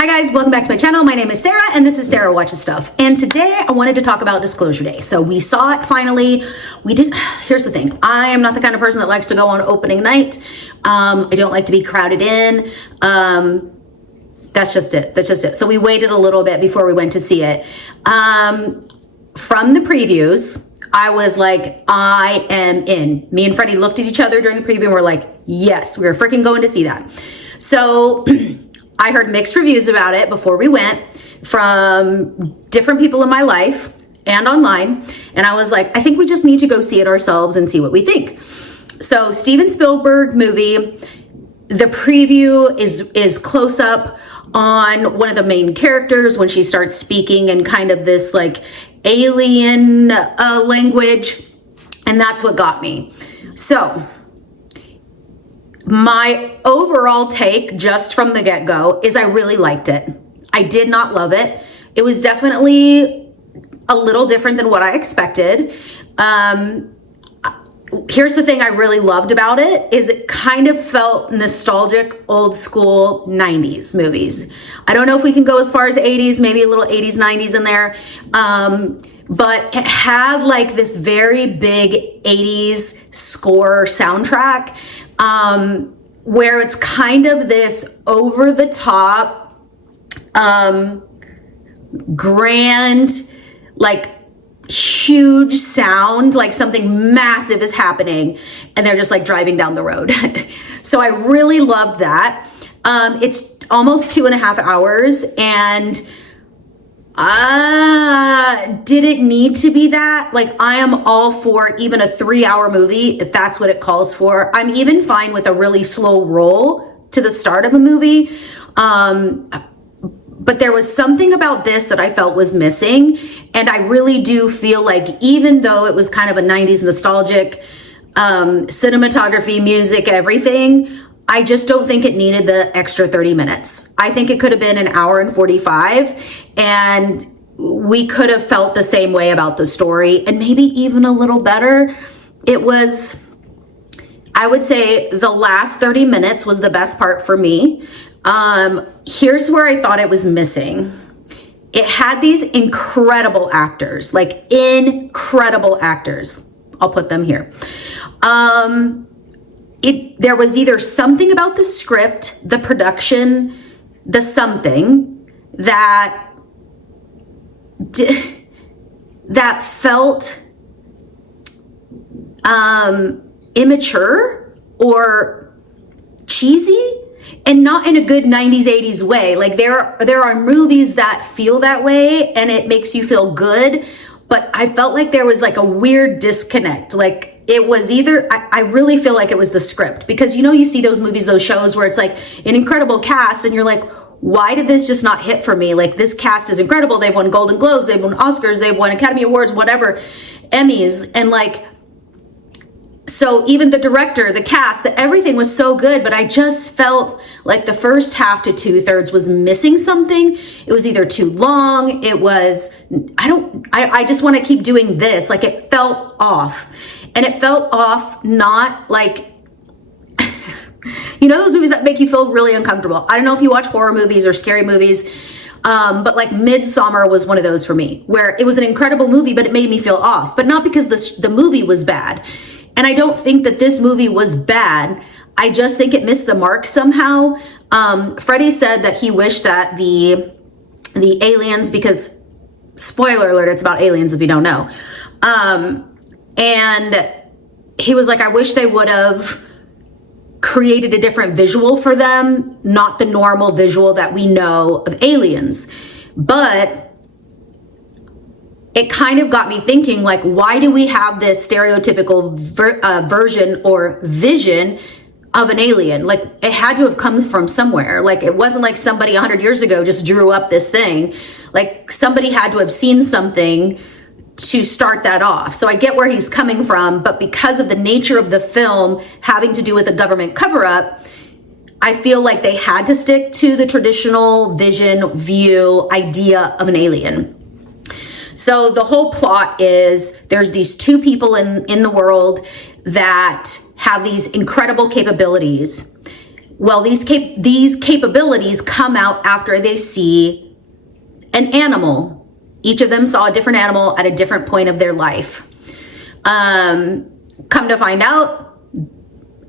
Hi guys, welcome back to my channel. My name is Sarah and this is Sarah Watches Stuff. And today I wanted to talk about Disclosure Day. So we saw it finally. Here's the thing. I am not the kind of person that likes to go on opening night. I don't like to be crowded in. That's just it. So we waited a little bit before we went to see it. From the previews, I was like, I am in. Me and Freddie looked at each other during the preview and we're like, yes, we're freaking going to see that. So I heard mixed reviews about it before we went from different people in my life and online. And I was like, I think we just need to go see it ourselves and see what we think. So Steven Spielberg movie, the preview is close up on one of the main characters when she starts speaking in kind of this like alien language. And that's what got me. So my overall take just from the get-go is I really liked it. I did not love it. It was definitely a little different than what I expected. Here's the thing I really loved about it is it kind of felt nostalgic, old school 90s movies. I don't know if we can go as far as 80s, maybe a little 80s, 90s in there. But it had like this very big 80s score soundtrack. Where it's kind of this over the top, grand, like huge sound, like something massive is happening and they're just like driving down the road. So I really loved that. It's almost 2.5 hours and did it need to be that? Like I am all for even a 3-hour movie if that's what it calls for. I'm even fine with a really slow roll to the start of a movie. But there was something about this that I felt was missing. And I really do feel like even though it was kind of a 90s nostalgic, cinematography, music, everything, I just don't think it needed the extra 30 minutes. I think it could have been 1 hour and 45 and we could have felt the same way about the story and maybe even a little better. It was, I would say the last 30 minutes was the best part for me. Here's where I thought it was missing. It had these incredible actors, like incredible actors. I'll put them here. There was either something about the script, the production, the something that felt immature or cheesy, and not in a good 90s, 80s way. Like there are movies that feel that way and it makes you feel good, but I felt like there was like a weird disconnect. Like it was either, I really feel like it was the script because you see those movies, those shows where it's like an incredible cast and you're like, why did this just not hit for me? Like this cast is incredible. They've won Golden Globes, they've won Oscars, they've won Academy Awards, whatever, Emmys. And like, so even the director, the cast, everything was so good, but I just felt like the first half to 2/3 was missing something. It was either too long. It was, I just want to keep doing this. Like it felt off. And it felt off not like, those movies that make you feel really uncomfortable. I don't know if you watch horror movies or scary movies, but like Midsommar was one of those for me, where it was an incredible movie, but it made me feel off. But not because the movie was bad. And I don't think that this movie was bad. I just think it missed the mark somehow. Freddie said that he wished that the aliens, because spoiler alert, it's about aliens if you don't know. And he was like, I wish they would have created a different visual for them, not the normal visual that we know of aliens. But it kind of got me thinking, like, why do we have this stereotypical version or vision of an alien? Like, it had to have come from somewhere. Like, it wasn't like somebody 100 years ago just drew up this thing. Like, somebody had to have seen something to start that off. So I get where he's coming from, but because of the nature of the film having to do with a government cover-up, I feel like they had to stick to the traditional vision, view, idea of an alien. So the whole plot is there's these two people in the world that have these incredible capabilities. Well, these capabilities come out after they see an animal. Each of them saw a different animal at a different point of their life. Come to find out,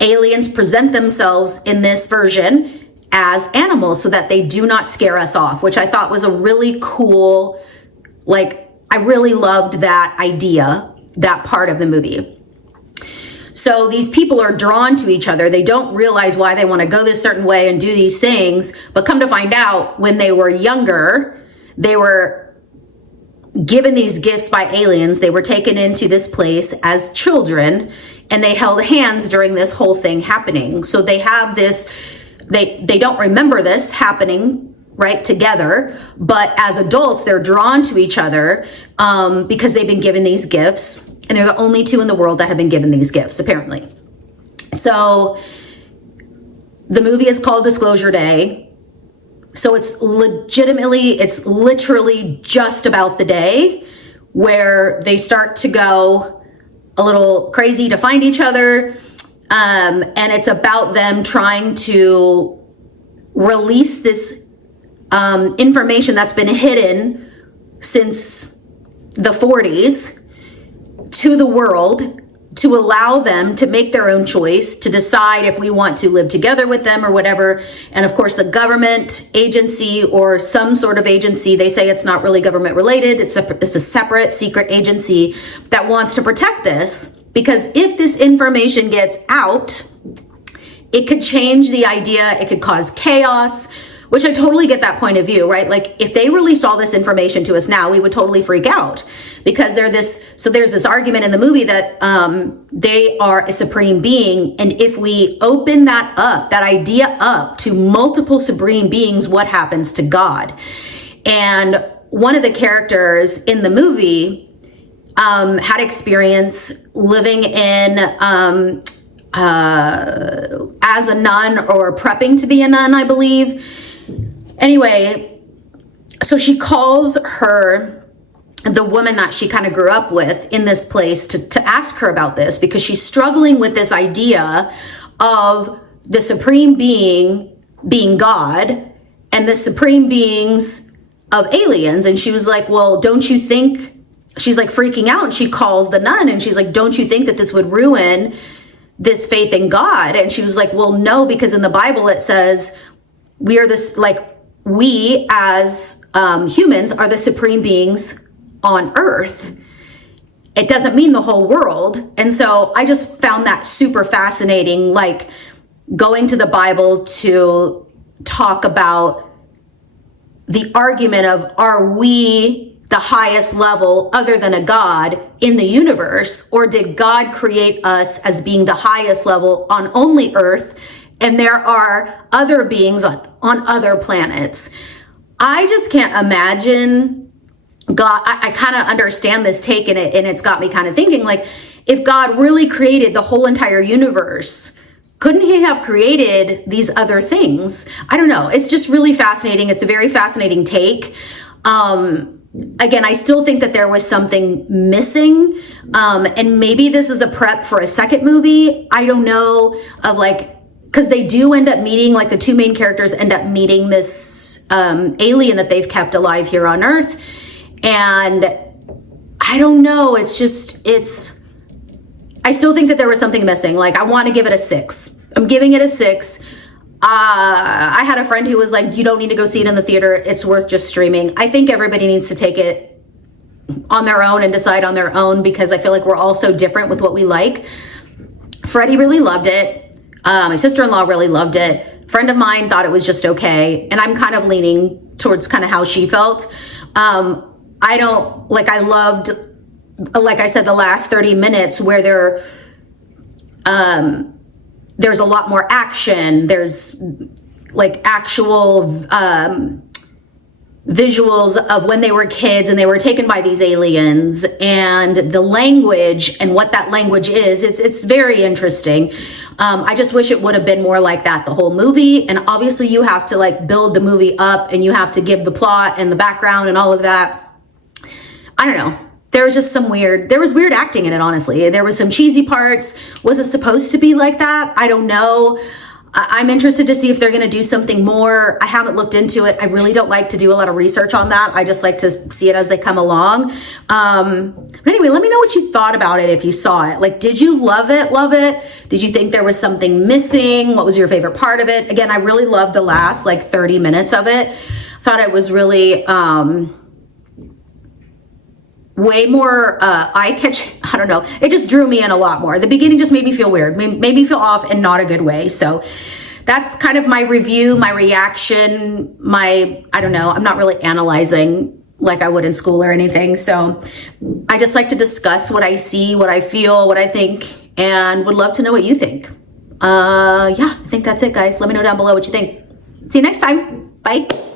aliens present themselves in this version as animals so that they do not scare us off, which I thought was a really cool, like, I really loved that idea, that part of the movie. So these people are drawn to each other. They don't realize why they want to go this certain way and do these things, but come to find out, when they were younger, they were given these gifts by aliens. They were taken into this place as children, and they held hands during this whole thing happening. So they have this, they don't remember this happening right together, but as adults, they're drawn to each other because they've been given these gifts, and they're the only two in the world that have been given these gifts, apparently. So the movie is called Disclosure Day. So it's literally just about the day where they start to go a little crazy to find each other. And it's about them trying to release this information that's been hidden since the 40s to the world, to allow them to make their own choice, to decide if we want to live together with them or whatever. And of course, the government agency or some sort of agency, they say it's not really government related. It's a separate secret agency that wants to protect this, because if this information gets out, it could change the idea. It could cause chaos, which I totally get that point of view, right? Like, if they released all this information to us now, we would totally freak out, because there's this argument in the movie that they are a supreme being. And if we open that idea up to multiple supreme beings, what happens to God? And one of the characters in the movie had experience living in as a nun, or prepping to be a nun, I believe. Anyway, so she calls the woman that she kind of grew up with in this place to ask her about this, because she's struggling with this idea of the supreme being God and the supreme beings of aliens. And she was like, well, don't you think, she's like freaking out, and she calls the nun and she's like, don't you think that this would ruin this faith in God? And she was like, well, no, because in the Bible it says we as humans are the supreme beings on earth. It doesn't mean the whole world. And so I just found that super fascinating, like going to the Bible to talk about the argument of, are we the highest level other than a God in the universe? Or did God create us as being the highest level on only earth, and there are other beings on other planets? I just can't imagine God. I kind of understand this take in it, and it's got me kind of thinking, like, if God really created the whole entire universe, couldn't he have created these other things? I don't know. It's just really fascinating. It's a very fascinating take. Again, I still think that there was something missing. And maybe this is a prep for a second movie. I don't know, of like, because they do end up meeting, like the two main characters end up meeting this alien that they've kept alive here on Earth. And I don't know, I still think that there was something missing. Like, I want to give it a 6. I'm giving it a 6. I had a friend who was like, you don't need to go see it in the theater. It's worth just streaming. I think everybody needs to take it on their own and decide on their own, because I feel like we're all so different with what we like. Freddie really loved it. My sister-in-law really loved it. A friend of mine thought it was just okay. And I'm kind of leaning towards kind of how she felt. I loved, like I said, the last 30 minutes where there's a lot more action. There's like actual visuals of when they were kids and they were taken by these aliens, and the language and what that language is. It's very interesting. I just wish it would have been more like that the whole movie. And obviously you have to like build the movie up, and you have to give the plot and the background and all of that. I don't know. There was just there was weird acting in it, honestly. There was some cheesy parts. Was it supposed to be like that? I don't know. I'm interested to see if they're going to do something more. I haven't looked into it. I really don't like to do a lot of research on that. I just like to see it as they come along. But anyway, let me know what you thought about it if you saw it. Like, did you love it? Love it? Did you think there was something missing? What was your favorite part of it? Again, I really loved the last like 30 minutes of it. Thought it was really way more eye-catching. I don't know. It just drew me in a lot more. The beginning just made me feel weird, made me feel off in not a good way. So that's kind of my review, my reaction, I don't know. I'm not really analyzing like I would in school or anything. So I just like to discuss what I see, what I feel, what I think, and would love to know what you think. Yeah, I think that's it, guys. Let me know down below what you think. See you next time. Bye.